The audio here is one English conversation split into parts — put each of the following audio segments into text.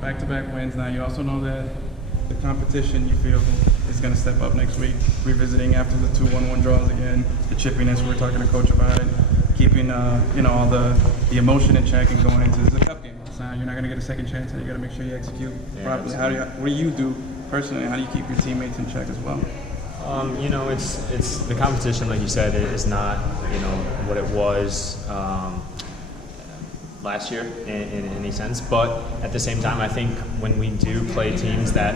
back-to-back wins now. You also know that the competition you feel is going to step up next week, revisiting after the 2-1-1 draws again, the chippiness. We were talking to Coach about it, keeping all the emotion in check and going into this is a cup game. So you're not going to get a second chance, and you got to make sure you execute properly. What do you do personally? How do you keep your teammates in check as well? It's the competition, like you said, it is not what it was last year in any sense. But at the same time, I think when we do play teams that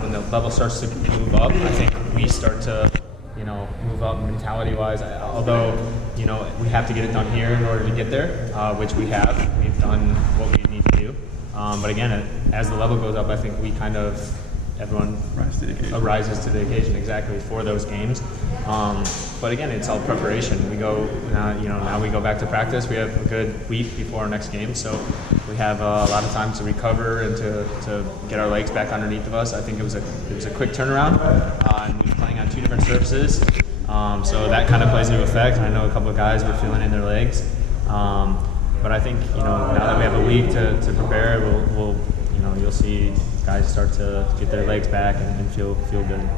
when the level starts to move up, I think we start to move up mentality-wise. Although we have to get it done here in order to get there, which we have. We've done what we need to do. But again, as the level goes up, I think we everyone rises to the occasion exactly for those games. But again, it's all preparation. We go now we go back to practice. We have a good week before our next game, so we have a lot of time to recover and to get our legs back underneath of us. I think it was a quick turnaround, and we were playing on two different surfaces, so that kind of plays into effect. I know a couple of guys were feeling in their legs, but I think now that we have a week to prepare, we'll you'll see guys start to get their legs back and feel good.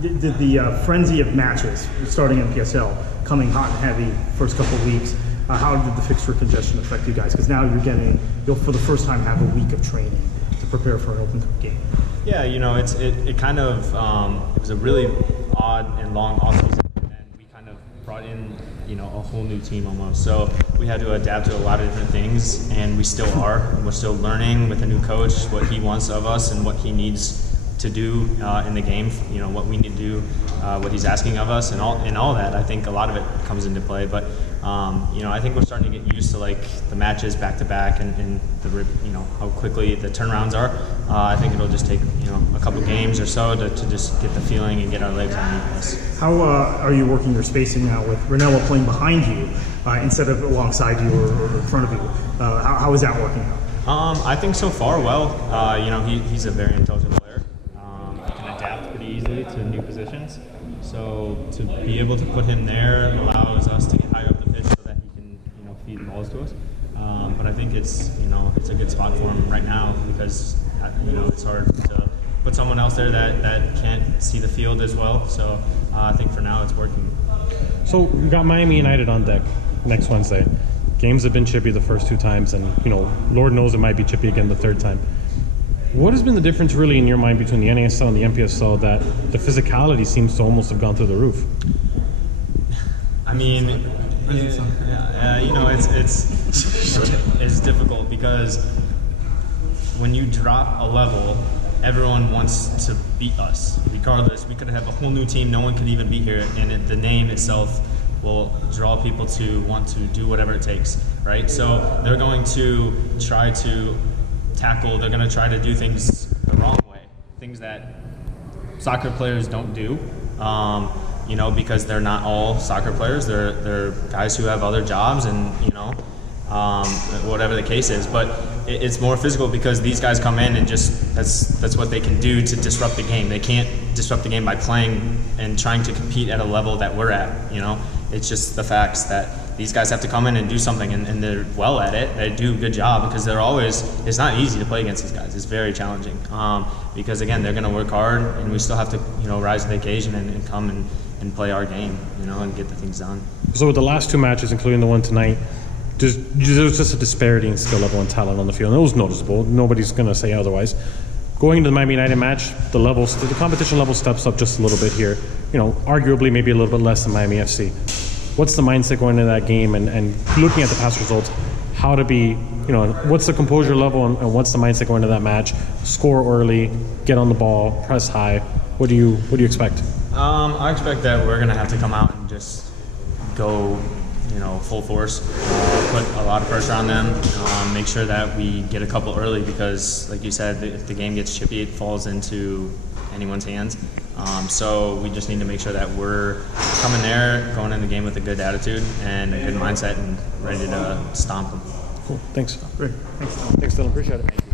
Did the frenzy of matches starting MPSL coming hot and heavy first couple of weeks, how did the fixture congestion affect you guys? Because now you'll for the first time have a week of training to prepare for an Open Cup game. Yeah, it kind of it was a really odd and long offseason, and we kind of brought in a whole new team almost. So we had to adapt to a lot of different things, and we still are. And we're still learning with a new coach what he wants of us and what he needs to do in the game. What we need to do, what he's asking of us, and all that. I think a lot of it comes into play. But I think we're starting to get used to the matches back to back and the how quickly the turnarounds are. I think it'll just take a couple games or so to just get the feeling and get our legs underneath us. How are you working your spacing now with Rinella playing behind you instead of alongside you or in front of you? How is that working out? I think so far well. He's a very intelligent player. He can adapt pretty easily to new positions. So to be able to put him there allows us to get higher up the pitch so that he can feed balls to us. But I think it's a good spot for him right now because it's hard to put someone else there that can't see the field as well. So I think for now it's working. So we got Miami United on deck next Wednesday. Games have been chippy the first two times, and Lord knows it might be chippy again the third time. What has been the difference really in your mind between the NASL and the MPSL that the physicality seems to almost have gone through the roof? I mean, it's difficult because when you drop a level, everyone wants to beat us. Regardless, we could have a whole new team, no one could even be here, and the name itself will draw people to want to do whatever it takes, right? So they're going to try to tackle, they're going to try to do things the wrong way, things that soccer players don't do, because they're not all soccer players. They're guys who have other jobs and, whatever the case is. But it's more physical because these guys come in and just that's what they can do to disrupt the game. They can't disrupt the game by playing and trying to compete at a level that we're at, It's just the facts that these guys have to come in and do something, and they're well at it. They do a good job because it's not easy to play against these guys. It's very challenging because, again, they're going to work hard, and we still have to, rise to the occasion and come and play our game, and get the things done. So with the last two matches, including the one tonight, there was just a disparity in skill level and talent on the field, and it was noticeable. Nobody's going to say otherwise. Going into the Miami United match, the competition level steps up just a little bit here. Arguably maybe a little bit less than Miami FC. What's the mindset going into that game and looking at the past results, how to be, what's the composure level and what's the mindset going into that match? Score early, get on the ball, press high. What do you expect? I expect that we're going to have to come out and just go, full force, put a lot of pressure on them, make sure that we get a couple early because, like you said, if the game gets chippy, it falls into anyone's hands. So we just need to make sure that we're coming there, going in the game with a good attitude and a good mindset and ready to stomp them. Cool. Thanks. Great. Thanks. Thanks, Dylan. Appreciate it.